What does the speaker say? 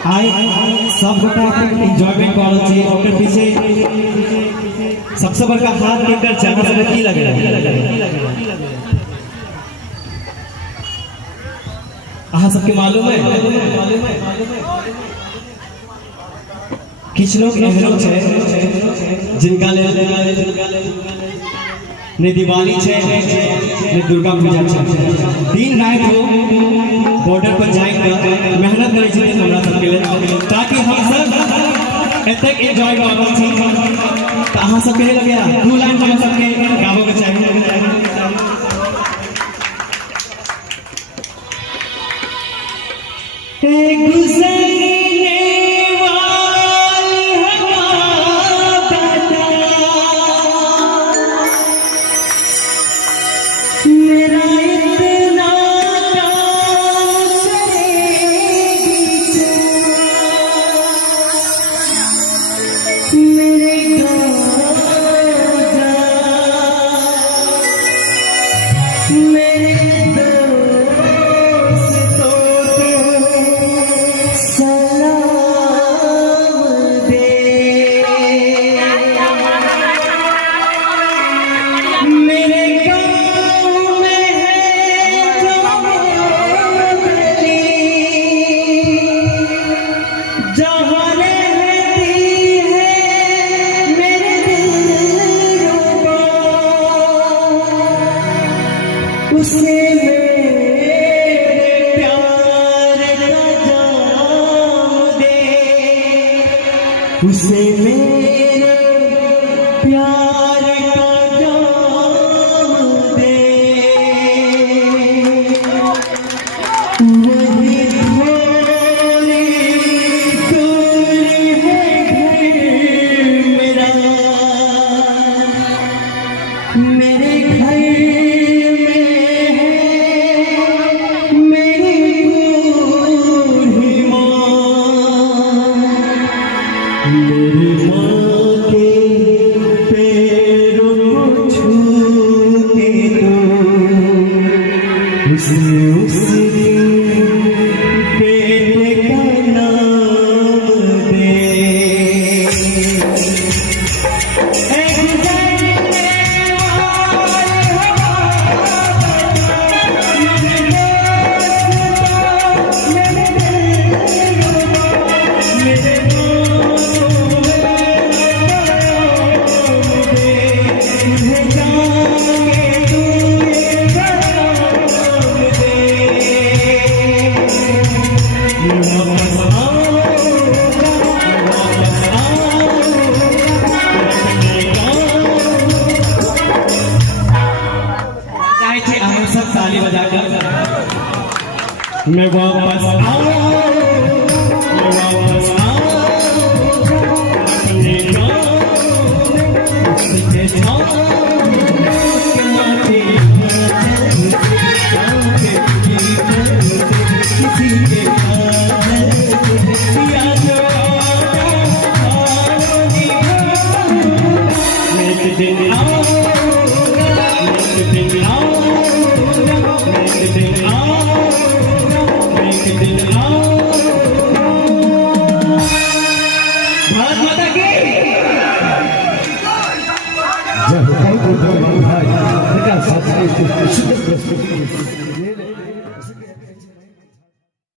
सब गोटा enjoyment call चाहिए और पीछे सबसे बड़का हाथ केकर जाना से की लगे अहाँ सबके मालूम है किछ लोग एहनो छे जिनका ले ने दिवाली छे ने दुर्गा पूजा छे दिन रात हो बॉर्डर पर जाएंगे मेहनत करे छे हमरा सबके लिए ताकि हम सब एतक एंजॉय करब छी त अहाँ सबके लिए लगे 2 लाइन हम सबके गाबो के चाहिए गुजरने वाली हवा बता मेरा इतना काम करेगी मेरे उसे मेरे प्यार का जाम दे उसे मेरे प्यार का जाम दे वही थोड़ी दूर है घर मेरा मेरे घर मेरी माँ के पैरों को छू के तो उसे उस बेटे का नाम दे ताली बजाकर मैं वापस आऊं अपने गाँव Make it